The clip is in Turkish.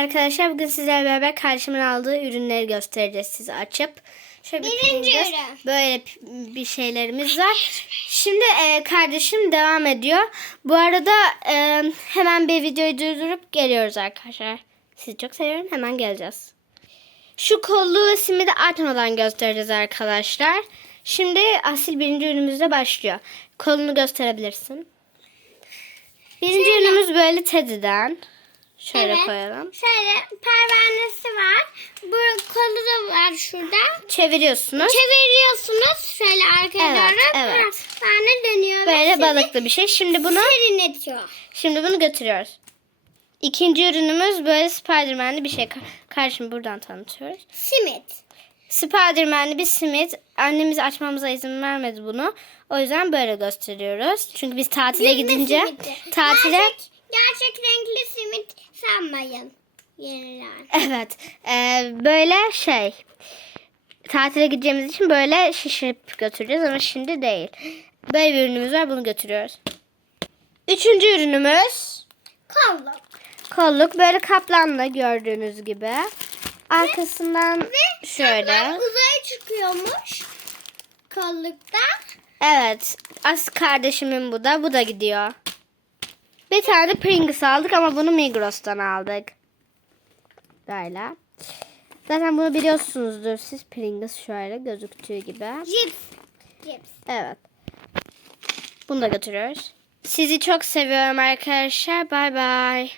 arkadaşlar. Bugün sizlerle beraber kardeşimin aldığı ürünleri göstereceğiz size açıp. Şöyle bir Birinci ürün. Böyle bir şeylerimiz var. Şimdi e, kardeşim devam ediyor. Bu arada e, hemen bir videoyu durdurup geliyoruz arkadaşlar. Sizi çok seviyorum. Hemen geleceğiz. Şu kolluğu ve simidi artmadan göstereceğiz arkadaşlar. Şimdi asil birinci ürünümüzle başlıyor. Kolunu gösterebilirsin. Birinci ürünümüz böyle Teddy'den. Şöyle Evet. koyalım. Şöyle pervanesi var. Bu kolu da var şurada. Çeviriyorsunuz. Çeviriyorsunuz şöyle arkaya Evet, doğru. evet. Pervane dönüyor. Böyle balıklı bir şey. Şimdi bunu Serinletiyor. şimdi bunu götürüyoruz. İkinci ürünümüz böyle Spiderman'li bir şey. Ka- Kardeşim buradan tanıtıyoruz. Simit. Spiderman'li bir simit. Annemiz açmamıza izin vermedi bunu. O yüzden böyle gösteriyoruz. Çünkü biz tatile Yüzme gidince simidi. tatile Gerçek, gerçek renkli simit sanmayın. Yenilen. evet e, böyle şey tatile gideceğimiz için böyle şişirip götüreceğiz ama şimdi değil. Böyle bir ürünümüz var bunu götürüyoruz. Üçüncü ürünümüz Kolluk. kolluk böyle kaplanla gördüğünüz gibi. Arkasından şöyle. Kaplan uzaya çıkıyormuş. Kollukta. Evet. As kardeşimin bu da. Bu da gidiyor. Bir tane Pringles aldık ama bunu Migros'tan aldık. Böyle. Zaten bunu biliyorsunuzdur siz Pringles şöyle gözüktüğü gibi. Cips. Cips. Evet. Bunu da götürüyoruz. Sizi çok seviyorum arkadaşlar. Bay bay.